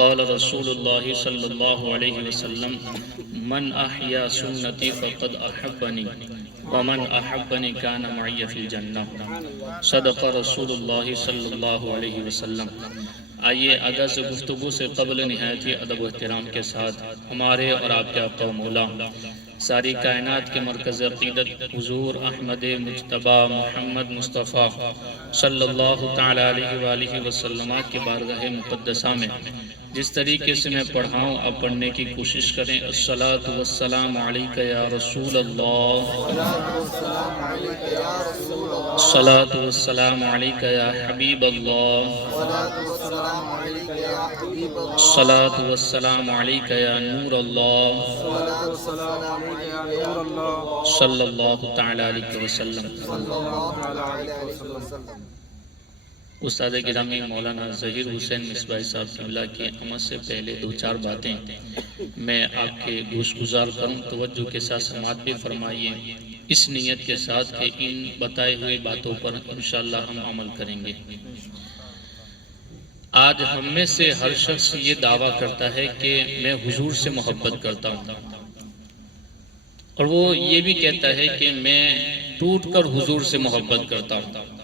قال رسول اللہ صلی اللہ علیہ وسلم من احیا سنتی فقد احبنی ومن احبنی کان معی فی الجنہ۔ صدق رسول اللہ صلی اللہ علیہ وسلم۔ آئیے آغاز گفتگو سے قبل نہایت ہی ادب و احترام کے ساتھ ہمارے اور آپ کے آقا و مولا ساری کائنات کے مرکز عقیدت حضور احمد مجتبی محمد مصطفیٰ صلی اللہ تعالی علیہ وآلہ وسلم کے بارگاہ مقدسہ میں جس طریقے سے میں پڑھاؤں آپ پڑھنے کی کوشش کریں۔ الصلاۃ والسلام علیکہ یا رسول اللہ، الصلاۃ والسلام علیکہ یا حبیب اللہ، الصلاۃ والسلام علیکہ یا نور اللہ، صلی اللہ تعالی علیہ وسلم۔ استاد گرامی مولانا ظہیر حسین مصباحی صاحب قبلہ کی آمد سے پہلے دو چار باتیں میں آپ کے گوش گزار کروں، توجہ کے ساتھ سماعت بھی فرمائیے، اس نیت کے ساتھ کہ ان بتائے ہوئے باتوں پر انشاءاللہ ہم عمل کریں گے۔ آج ہم میں سے ہر شخص یہ دعویٰ کرتا ہے کہ میں حضور سے محبت کرتا ہوں، اور وہ یہ بھی کہتا ہے کہ میں ٹوٹ کر حضور سے محبت کرتا ہوں،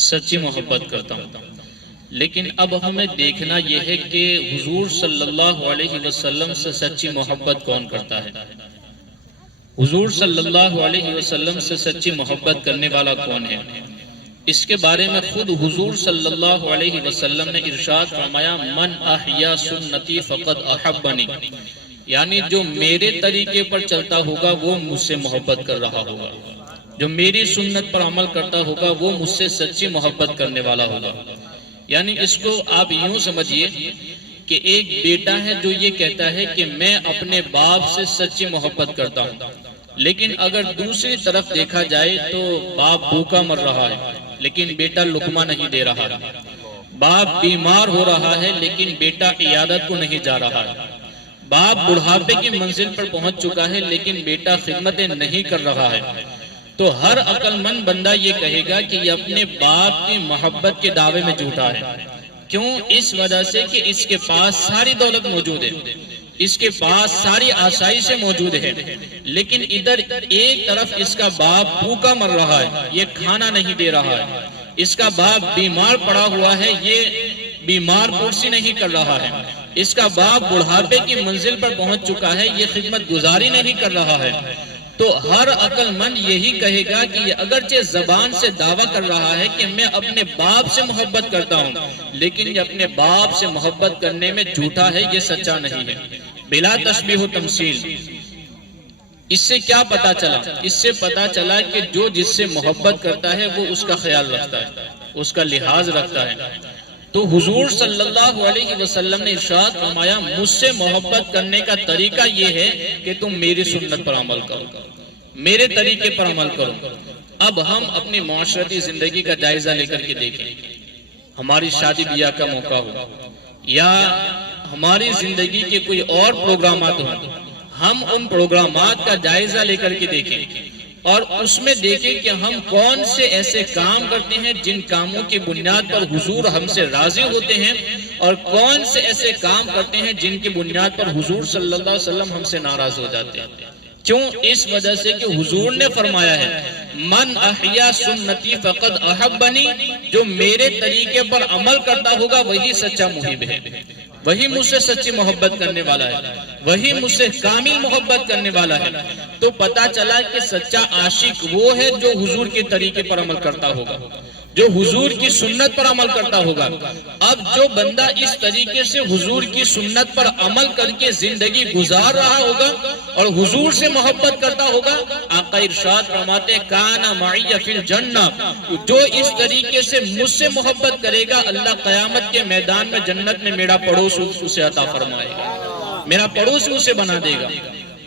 سچی محبت کرتا ہوں۔ لیکن اب ہمیں دیکھنا یہ ہے کہ حضور صلی اللہ علیہ وسلم سے سچی محبت کون کرتا ہے؟ حضور صلی اللہ علیہ وسلم سے سچی محبت کرنے والا کون ہے؟ اس کے بارے میں خود حضور صلی اللہ علیہ وسلم نے ارشاد فرمایا من احیا سنتی فقد احبنی، یعنی جو میرے طریقے پر چلتا ہوگا وہ مجھ سے محبت کر رہا ہوگا، جو میری سنت پر عمل کرتا ہوگا وہ مجھ سے سچی محبت کرنے والا ہوگا۔ یعنی اس کو آپ یوں سمجھیے کہ ایک بیٹا ہے جو یہ کہتا ہے کہ میں اپنے باپ سے سچی محبت کرتا ہوں، لیکن اگر دوسری طرف دیکھا جائے تو باپ بھوکا مر رہا ہے لیکن بیٹا لقمہ نہیں دے رہا، باپ بیمار ہو رہا ہے لیکن بیٹا عیادت کو نہیں جا رہا ہے، باپ بڑھاپے کی منزل پر پہنچ چکا ہے لیکن بیٹا خدمتیں نہیں کر رہا ہے، تو ہر عقل مند بندہ یہ کہے گا کہ یہ اپنے باپ کی محبت کے دعوے میں جھوٹا ہے۔ کیوں؟ اس وجہ سے کہ اس کے پاس ساری دولت موجود ہے، اس کے پاس ساری آسائشیں موجود ہے، لیکن ادھر ایک طرف اس کا باپ بھوکا مر رہا ہے، یہ کھانا نہیں دے رہا ہے، اس کا باپ بیمار پڑا ہوا ہے، یہ بیمار پرسی نہیں کر رہا ہے، اس کا باپ بڑھاپے کی منزل پر پہنچ چکا ہے، یہ خدمت گزاری نہیں کر رہا ہے۔ تو ہر عقل مند یہی کہے گا کہ یہ اگرچہ زبان سے دعویٰ کر رہا ہے کہ میں اپنے باپ سے محبت کرتا ہوں، لیکن یہ اپنے باپ سے محبت کرنے میں جھوٹا ہے، یہ سچا نہیں ہے۔ بلا تشبیہ و تمثیل۔ اس سے کیا پتا چلا؟ اس سے پتا چلا کہ جو جس سے محبت کرتا ہے وہ اس کا خیال رکھتا ہے، اس کا لحاظ رکھتا ہے۔ تو حضور صلی اللہ علیہ وسلم نے ارشاد فرمایا مجھ سے محبت کرنے کا طریقہ یہ ہے کہ تم میری سنت پر عمل کرو، میرے طریقے پر عمل کرو۔ اب ہم اپنی معاشرتی زندگی کا جائزہ لے کر کے دیکھیں، ہماری شادی بیاہ کا موقع ہو یا ہماری زندگی کے کوئی اور پروگرامات ہوں، ہم ان پروگرامات کا جائزہ لے کر کے دیکھیں اور اس میں دیکھیں کہ ہم کون سے ایسے کام کرتے ہیں جن کاموں کی بنیاد پر حضور ہم سے راضی ہوتے ہیں، اور کون سے ایسے کام کرتے ہیں جن کی بنیاد پر حضور صلی اللہ علیہ وسلم ہم سے ناراض ہو جاتے ہیں۔ کیوں؟ اس وجہ سے کہ حضور نے فرمایا ہے من احیا سنتی فقد احبنی، جو میرے طریقے پر عمل کرتا ہوگا وہی سچا محب ہے، وہی مجھ سے سچی محبت کرنے والا ہے، وہی مجھ سے کامل محبت کرنے والا ہے۔ تو پتا چلا کہ سچا عاشق وہ ہے جو حضور کے طریقے پر عمل کرتا ہوگا، جو حضور کی سنت پر عمل کرتا ہوگا۔ اب جو بندہ اس طریقے سے حضور کی سنت پر عمل کر کے زندگی گزار رہا ہوگا اور حضور سے محبت کرتا ہوگا، آقا ارشاد فرماتے کان معی فی الجنہ، جو اس طریقے سے مجھ سے محبت کرے گا اللہ قیامت کے میدان میں جنت میں میرا پڑوس اسے عطا فرمائے گا، میرا پڑوس اسے بنا دے گا۔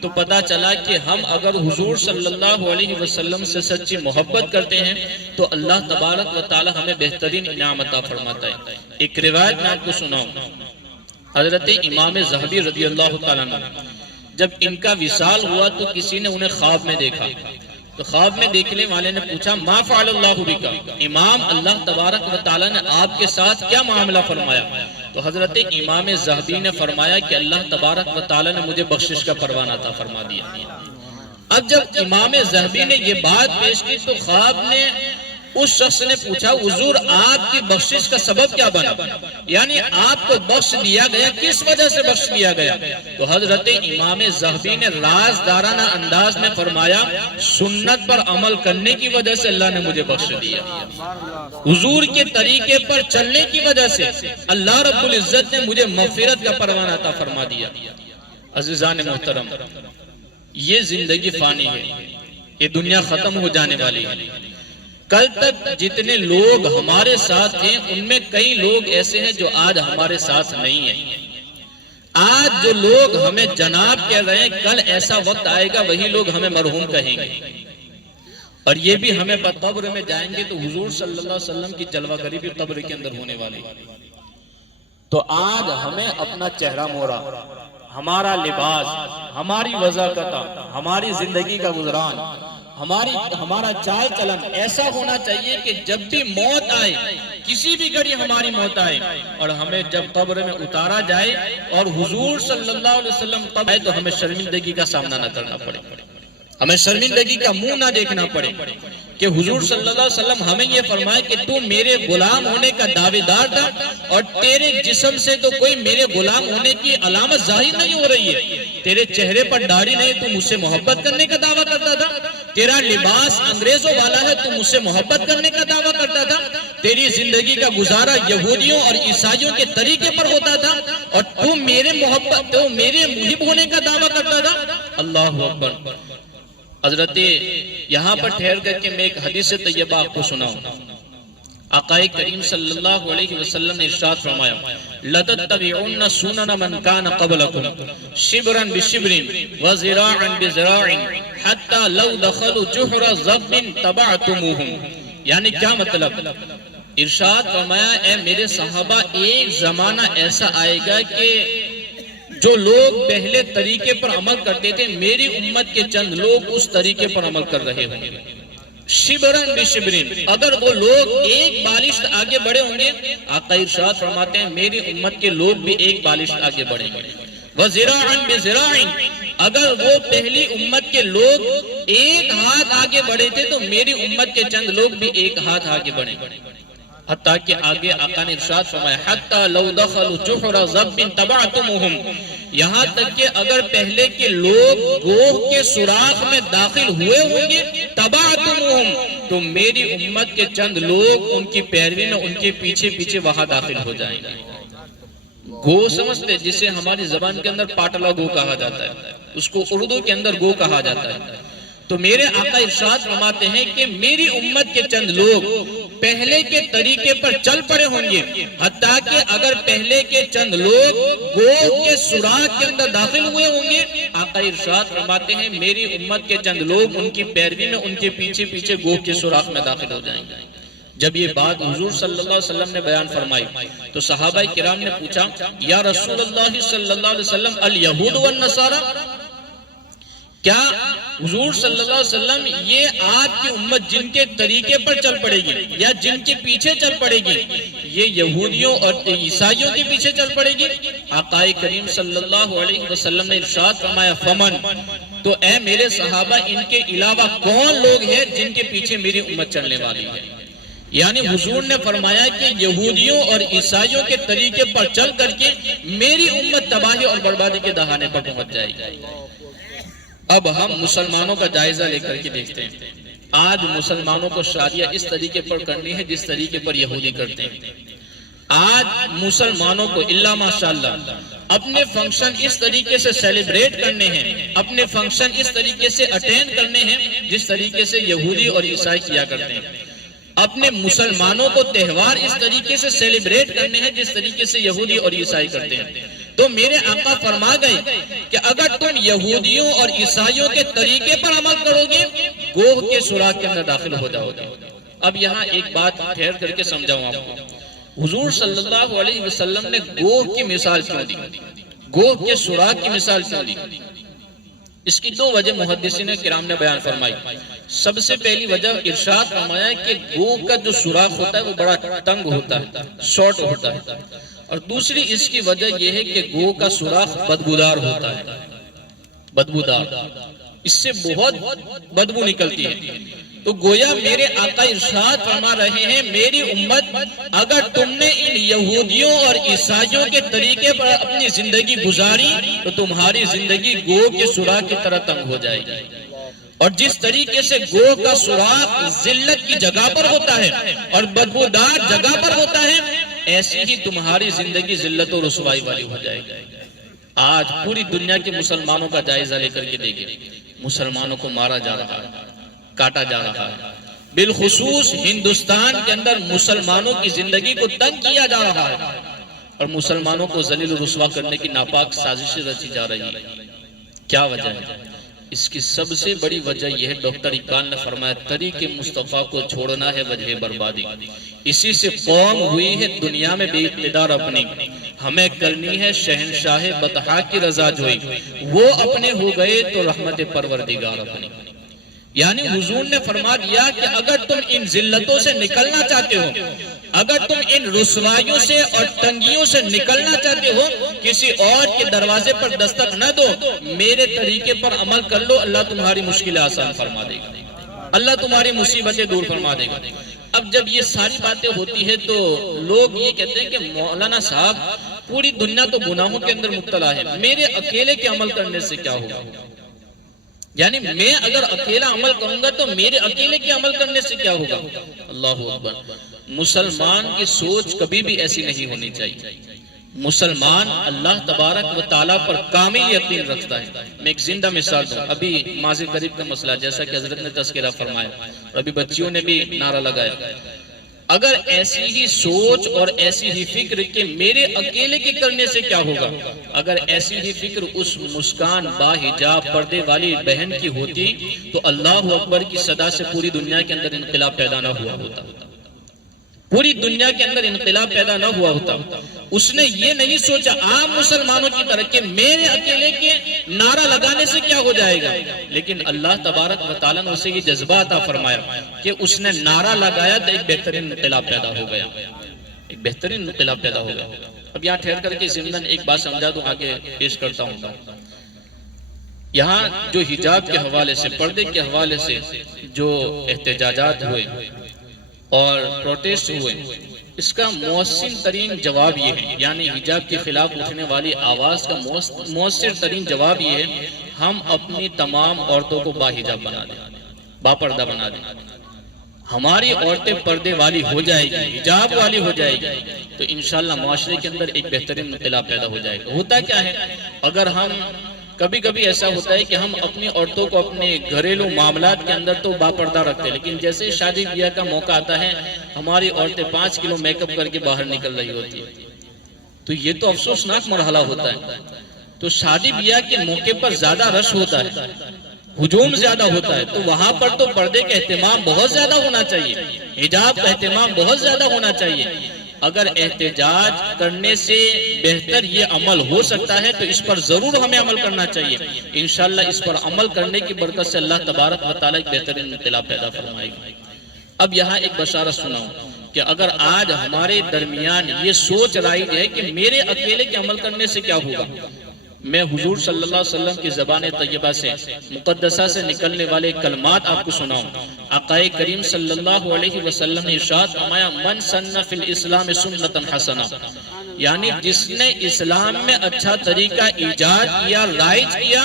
تو پتا چلا کہ ہم اگر حضور صلی اللہ علیہ وسلم سے سچی محبت کرتے ہیں تو اللہ تبارک و تعالی ہمیں بہترین انعام عطا فرماتا ہے۔ ایک روایت میں آپ کو سناؤں، حضرت امام ذہبی رضی اللہ تعالیٰ عنہ جب ان کا وصال ہوا تو کسی نے انہیں خواب میں دیکھا، تو خواب میں دیکھنے والے نے پوچھا ما فعل اللہ بکا، امام اللہ تبارک و تعالیٰ نے آپ کے ساتھ کیا معاملہ فرمایا؟ تو حضرت امام ذہبی نے فرمایا کہ اللہ تبارک و تعالی نے مجھے بخشش کا پروانہ عطا فرما دیا۔ اب جب امام ذہبی نے یہ بات پیش کی تو خواب نے اس شخص نے پوچھا حضور آپ کی بخشش کا سبب کیا بنا، یعنی آپ کو بخش دیا گیا کس وجہ سے بخش دیا گیا؟ تو حضرت امام ذہبی نے رازدارانہ انداز میں فرمایا سنت پر عمل کرنے کی وجہ سے اللہ نے مجھے بخش دیا، حضور کے طریقے پر چلنے کی وجہ سے اللہ رب العزت نے مجھے مغفرت کا پروانہ عطا فرما دیا۔ عزیزان محترم، یہ زندگی فانی ہے، یہ دنیا ختم ہو جانے والی ہے۔ کل تک جتنے لوگ ہمارے ساتھ ہیں ان میں کئی لوگ ایسے ہیں جو آج ہمارے ساتھ نہیں ہیں۔ آج جو لوگ ہمیں جناب کہہ رہے ہیں کل ایسا وقت آئے گا وہی لوگ ہمیں مرحوم کہیں گے، اور یہ بھی ہمیں قبر میں جائیں گے تو حضور صلی اللہ علیہ وسلم کی جلوہ گری بھی قبر کے اندر ہونے والی ہے۔ تو آج ہمیں اپنا چہرہ مورا، ہمارا لباس، ہماری وضاحت، ہماری زندگی کا گزران، ہمارا چال چلن ایسا ہونا چاہیے کہ جب بھی موت آئے، کسی بھی گھڑی ہماری موت آئے اور ہمیں جب قبر میں اتارا جائے اور حضور صلی اللہ علیہ وسلم قبر آئے تو ہمیں شرمندگی کا سامنا نہ کرنا پڑے، ہمیں شرمندگی کا منہ نہ دیکھنا پڑے کہ حضور صلی اللہ علیہ وسلم ہمیں یہ فرمائے کہ تو میرے غلام ہونے کا دعوے دار تھا اور تیرے جسم سے تو کوئی میرے غلام ہونے کی علامت ظاہر نہیں ہو رہی ہے، تیرے چہرے پر داڑھی نہیں، تو مجھ سے محبت کرنے کا دعویٰ کرتا تھا، تیرا لباس انگریزوں والا ہے، تو مجھ سے محبت کرنے کا دعویٰ کرتا تھا، تیری زندگی کا گزارا یہودیوں اور عیسائیوں کے طریقے پر ہوتا تھا اور تو میرے محب ہونے کا دعویٰ کرتا تھا۔ اللہ اکبر۔ حضرت یہاں پر ٹھہر کر کے میں ایک حدیث طیبہ آپ کو سناؤں۔ آقا کریم صلی اللہ علیہ وسلم نے ارشاد فرمایا لَتَتَّبِعُنَّ سُنَنَ مَنْ كَانَ قَبْلَكُمْ شِبْرًا بِشِبْرٍ وَذِرَاعًا بِذِرَاعٍ حَتَّى لَوْ دَخَلُوا جُحْرَ ضَبٍّ تَبَعْتُمُوهُمْ، یعنی کیا مطلب؟ ارشاد فرمایا اے میرے صحابہ ایک زمانہ ایسا آئے گا کہ جو لوگ پہلے طریقے پر عمل کرتے تھے میری امت کے چند لوگ اس طریقے پر عمل کر رہے ہوں گے، شبرن بشبرن، اگر وہ لوگ ایک بالشت آگے بڑھے ہوں گے، آقا ارشاد فرماتے ہیں میری امت کے لوگ بھی ایک بالشت آگے بڑھیں گے، وَزِرَاعًا بِزِرَاعٍ، اگر وہ پہلی امت کے لوگ ایک ہاتھ آگے بڑھے تھے تو میری امت کے چند لوگ بھی ایک ہاتھ آگے بڑھیں گے، حتیٰ کہ آگے آقا نے ارشاد فرمایا حَتَّى لَوْ دَخَلُوا جُحْرَ ضَبٍّ تَبَعْتُمُوهُمْ، یہاں تک کہ اگر پہلے کے لوگ گوہ کے سوراخ میں داخل ہوئے ہوں گے تَبَعْتُمُوهُمْ، تو میری امت کے چند لوگ ان کی پیروی میں ان کے پیچھے پیچھے وہاں داخل ہو جائیں گے۔ گو سمجھتے جسے ہماری زبان کے اندر پاٹلا گو کہا جاتا ہے، اس کو اردو کے اندر گو کہا جاتا ہے۔ تو میرے آقا ارشاد فرماتے ہیں کہ میری امت کے چند لوگ پہلے کے طریقے پر چل پڑے ہوں گے، حتیٰ کہ اگر پہلے کے چند لوگ گوہ کے سوراخ کے اندر داخل ہوئے ہوں گے، آقا ارشاد فرماتے ہیں میری امت کے چند لوگ ان کی پیروی میں ان کے پیچھے پیچھے گوہ کے سوراخ میں داخل ہو جائیں گے۔ جب یہ بات حضور صلی اللہ علیہ وسلم نے بیان فرمائی تو صحابہ کرام نے پوچھا یا رسول اللہ صلی اللہ علیہ وسلم الیہود والنصارہ، کیا حضور صلی اللہ علیہ وسلم یہ آپ کی امت جن کے طریقے پر چل پڑے گی یا جن کے پیچھے چل پڑے گی یہ یہودیوں اور عیسائیوں کے پیچھے چل پڑے گی؟ آقا کریم صلی اللہ علیہ وسلم نے ارشاد فرمایا فمن، تو اے میرے صحابہ ان کے علاوہ کون لوگ ہیں جن کے پیچھے میری امت چلنے والی ہے؟ یعنی حضور نے فرمایا کہ یہودیوں اور عیسائیوں کے طریقے پر چل کر کے میری امت تباہی اور بربادی کے دہانے پر پہنچ جائے گی۔ اب ہم مسلمانوں کا جائزہ لے کر کے دیکھتے ہیں، آج مسلمانوں کو شادیاں اس طریقے پر کرنی ہے جس طریقے پر یہودی کرتے ہیں۔ آج مسلمانوں کو اللہ ماشاءاللہ اپنے فنکشن اس طریقے سے سیلیبریٹ کرنے ہیں، اپنے فنکشن اس طریقے سے اٹینڈ کرنے ہیں جس طریقے سے یہودی اور عیسائی کیا کرتے ہیں، اپنے مسلمانوں کو تہوار اس طریقے سے سیلیبریٹ کرنے ہیں جس طریقے سے یہودی اور عیسائی کرتے ہیں۔ تو میرے آقا فرما گئے کہ اگر تم یہودیوں اور عیسائیوں کے طریقے پر عمل کرو گے گوہ کے سوراخ کے اندر داخل ہو جاؤ گے۔ اب یہاں ایک بات ٹھہر کر کے سمجھاؤں آپ کو، حضور صلی اللہ علیہ وسلم نے گوہ کی مثال کیوں دی، گوہ کے سوراخ کی مثال کیوں دی؟ اس کی دو وجہ محدثین کرام نے بیان فرمائی۔ سب سے پہلی وجہ ارشاد فرمایا کہ گوہ کا جو سوراخ ہوتا ہے وہ بڑا تنگ ہوتا ہے، شارٹ ہوتا ہے، اور دوسری اس کی وجہ یہ ہے کہ گو کا سوراخ بدبودار ہوتا ہے، بدبودار، اس سے بہت بدبو نکلتی ہے۔ تو گویا میرے آقا ارشاد فرما رہے ہیں میری امت اگر تم نے ان یہودیوں اور عیسائیوں کے طریقے پر اپنی زندگی گزاری تو تمہاری زندگی گو کے سوراخ کی طرح تنگ ہو جائے گی، اور جس طریقے سے گو کا سوراخ ذلت کی جگہ پر ہوتا ہے اور بدبودار جگہ پر ہوتا ہے، ایسی ہی تمہاری زندگی ذلت و رسوائی والی ہو جائے گی۔ آج پوری دنیا کے مسلمانوں کا جائزہ لے کر کے دیکھیں، مسلمانوں کو مارا جا رہا ہے، کاٹا جا رہا ہے، بالخصوص ہندوستان کے اندر مسلمانوں کی زندگی کو تنگ کیا جا رہا ہے، اور مسلمانوں کو ذلیل و رسوا کرنے کی ناپاک سازشیں رچی جا رہی ہے۔ کیا وجہ ہے؟ اس کی سب سے بڑی وجہ یہ ہے، ڈاکٹر اقبال نے فرمایا طریق مصطفیٰ کو چھوڑنا ہے وجہ بربادی، اسی سے قوم ہوئی ہے دنیا میں بے اقتدار اپنی، ہمیں کرنی ہے شہنشاہ بطحا کی رضا جوئی، وہ اپنے ہو گئے تو رحمت پروردگار اپنی۔ یعنی حضور نے فرما دیا کہ اگر تم ان ذلتوں سے نکلنا چاہتے ہو، اگر تم ان رسوائیوں سے اور تنگیوں سے نکلنا چاہتے ہو، کسی اور کے دروازے پر دستک نہ دو، میرے طریقے پر عمل کر لو، اللہ تمہاری مشکلیں آسان فرما دے گا، اللہ تمہاری مصیبتیں دور فرما دے گا۔ اب جب یہ ساری باتیں ہوتی ہیں تو لوگ یہ کہتے ہیں کہ مولانا صاحب پوری دنیا تو گناہوں کے اندر مبتلا ہے، میرے اکیلے کے عمل کرنے سے کیا ہوگا؟ یعنی میں اگر اکیلا عمل کروں گا تو میرے اکیلے کے عمل کرنے سے کیا ہوگا؟ اللہ اکبر۔ مسلمان کی سوچ کبھی بھی ایسی نہیں ہونی چاہیے۔ مسلمان اللہ تبارک و تعالیٰ پر کامل یقین رکھتا ہے۔ میں ایک زندہ مثال دوں، ابھی ماضی قریب کا مسئلہ جیسا کہ حضرت نے تذکرہ فرمایا اور ابھی بچیوں نے بھی نعرہ لگایا، اگر ایسی ہی سوچ اور ایسی ہی فکر کہ میرے اکیلے کے کرنے سے کیا ہوگا، اگر ایسی ہی فکر اس مسکان با حجاب پردے والی بہن کی ہوتی تو اللہ اکبر کی صدا سے پوری دنیا کے اندر انقلاب پیدا نہ ہوا ہوتا، پوری دنیا کے اندر انقلاب پیدا نہ ہوا ہوتا۔ اس نے یہ نہیں سوچا عام مسلمانوں کی طرح کہ میرے اکیلے کے نعرہ لگانے سے کیا ہو جائے گا، لیکن اللہ تبارک و تعالیٰ نے اسے یہ جذبہ عطا فرمایا کہ اس نے نعرہ لگایا تو ایک بہترین انقلاب پیدا ہو گیا، ایک بہترین انقلاب پیدا ہو گیا۔ اب یہاں ٹھہر کر کے ضمناً ایک بات سمجھا دوں، آگے پیش کرتا ہوں۔ یہاں جو حجاب کے حوالے سے، پردے کے حوالے سے جو احتجاجات ہوئے اور پروٹیسٹ ہوئے، اس کا مؤثر ترین جواب یہ ہے، یعنی حجاب کے خلاف اٹھنے والی آواز کا مؤثر ترین جواب یہ ہے، ہم اپنی تمام عورتوں کو باحجاب بنا دیں، باپردہ بنا دیں، ہماری عورتیں پردے والی ہو جائے گی، حجاب والی ہو جائے گی تو انشاءاللہ معاشرے کے اندر ایک بہترین انقلاب پیدا ہو جائے گا۔ ہوتا کیا ہے، اگر ہم کبھی کبھی ایسا ہوتا ہے کہ ہم اپنی عورتوں کو اپنے گھریلو معاملات کے اندر تو باپردہ رکھتے ہیں، لیکن جیسے شادی بیاہ کا موقع آتا ہے ہماری عورتیں 5 کلو میک اپ کر کے باہر نکل رہی ہوتی ہے، تو یہ تو افسوسناک مرحلہ ہوتا ہے۔ تو شادی بیاہ کے موقع پر زیادہ رش ہوتا ہے، ہجوم زیادہ ہوتا ہے، تو وہاں پر تو پردے کا اہتمام بہت زیادہ ہونا چاہیے، حجاب کا اہتمام بہت زیادہ ہونا چاہیے۔ اگر احتجاج کرنے سے بہتر یہ عمل ہو سکتا ہے تو اس پر ضرور ہمیں عمل کرنا چاہیے، انشاءاللہ اس پر عمل کرنے کی برکت سے اللہ تبارک و تعالیٰ ایک بہترین انقلاب پیدا فرمائے گا۔ اب یہاں ایک بشارت سناؤں کہ اگر آج ہمارے درمیان یہ سوچ رائج ہے کہ میرے اکیلے کے عمل کرنے سے کیا ہوگا، میں حضور صلی اللہ علیہ وسلم کی زبان طیبہ سے مقدسہ سے نکلنے والے کلمات آپ کو سناؤں۔ آقا کریم صلی اللہ علیہ وسلم نے ارشاد فرمایا من سن فی الاسلام سنتا حسنہ، یعنی جس نے اسلام میں اچھا طریقہ ایجاد کیا، رائج کیا،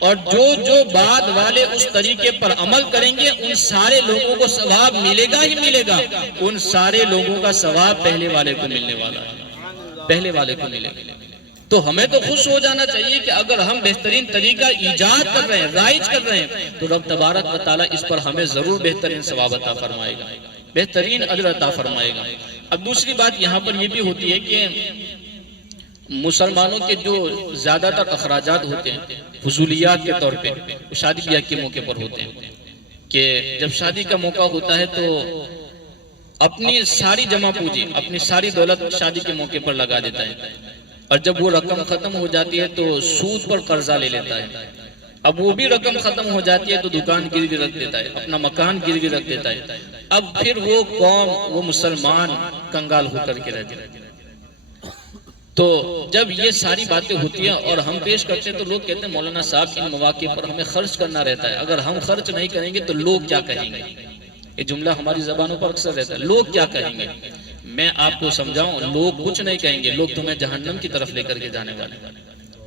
اور جو بعد والے اس طریقے پر عمل کریں گے ان سارے لوگوں کو ثواب ملے گا ہی ملے گا، ان سارے لوگوں کا ثواب پہلے والے کو ملنے والا ہے، پہلے والے کو ملے گا۔ تو ہمیں تو خوش ہو جانا چاہیے کہ اگر ہم بہترین طریقہ ایجاد کر رہے ہیں، رائج کر رہے ہیں، تو رب تبارک و تعالیٰ اس پر ہمیں ضرور بہترین ثواب عطا فرمائے گا، بہترین اجر عطا فرمائے گا۔ اب دوسری بات یہاں پر یہ بھی ہوتی ہے کہ مسلمانوں کے جو زیادہ تر اخراجات ہوتے ہیں فضولیات کے طور پہ شادی بیاہ کے موقع پر ہوتے ہیں، کہ جب شادی کا موقع ہوتا ہے تو اپنی ساری جمع پوجی، اپنی ساری دولت شادی کے موقع پر لگا دیتا ہے، اور جب وہ رقم ختم ہو جاتی ہے تو سود پر قرضہ لے لیتا ہے، اب وہ بھی رقم ختم ہو جاتی ہے تو دکان گروی رکھ دیتا ہے، اپنا مکان گروی رکھ دیتا ہے، اب پھر وہ قوم، وہ مسلمان کنگال ہو کر کے رہتے ہیں۔ تو جب یہ ساری باتیں ہوتی ہیں اور ہم پیش کرتے ہیں تو لوگ کہتے ہیں مولانا صاحب ان مواقع پر ہمیں خرچ کرنا رہتا ہے، اگر ہم خرچ نہیں کریں گے تو لوگ کیا کہیں گے؟ یہ جملہ ہماری زبانوں پر اکثر رہتا ہے، لوگ کیا کہیں گے؟ میں آپ کو سمجھاؤں، لوگ کچھ نہیں کہیں گے، لوگ تمہیں جہنم کی طرف لے کر کے جانے والے ہیں۔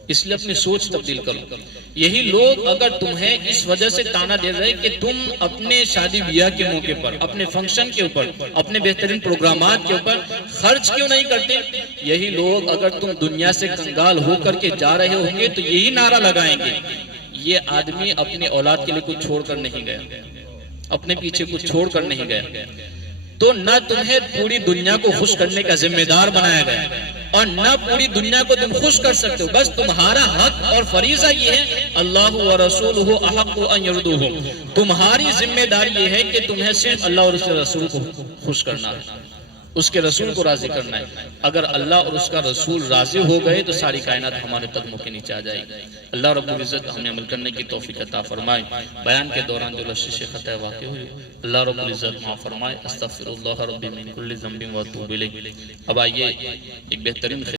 اس لیے اپنی سوچ تبدیل کرو۔ یہی لوگ اگر تمہیں اس وجہ سے تانا دے رہے کہ تم اپنے شادی بیاہ کے موقع پر، اپنے فنکشن کے اوپر، اپنے بہترین پروگرامات کے اوپر خرچ کیوں نہیں کرتے، یہی لوگ اگر تم دنیا سے کنگال ہو کر کے جا رہے ہوں گے تو یہی نعرہ لگائیں گے، یہ آدمی اپنے اولاد کے لیے کچھ چھوڑ کر نہیں گیا، اپنے پیچھے کچھ چھوڑ کر نہیں گیا۔ تو نہ تمہیں پوری دنیا کو خوش کرنے کا ذمہ دار بنایا گیا اور نہ پوری دنیا کو تم خوش کر سکتے ہو، بس تمہارا حق اور فریضہ یہ ہے، اللہ و رسولہ احق ان یرضوہ، تمہاری ذمہ داری یہ ہے کہ تمہیں صرف اللہ اور اس کے رسول کو خوش کرنا ہے، اس کے رسول کو راضی کرنا ہے۔ اگر اللہ اور اس کا رسول راضی ہو گئے تو ساری کائنات ہمارے قدموں کے نیچے آ جائے گی۔ اللہ رب العزت ہمیں عمل کرنے کی توفیق عطا فرمائے۔ بیان کے دوران جو لشش خطا واقع ہوئی اللہ رب العزت معاف فرمائے۔ استغفر اللہ ربی من کل ذنب و اتوب الیہ۔ اب آئیے ایک بہترین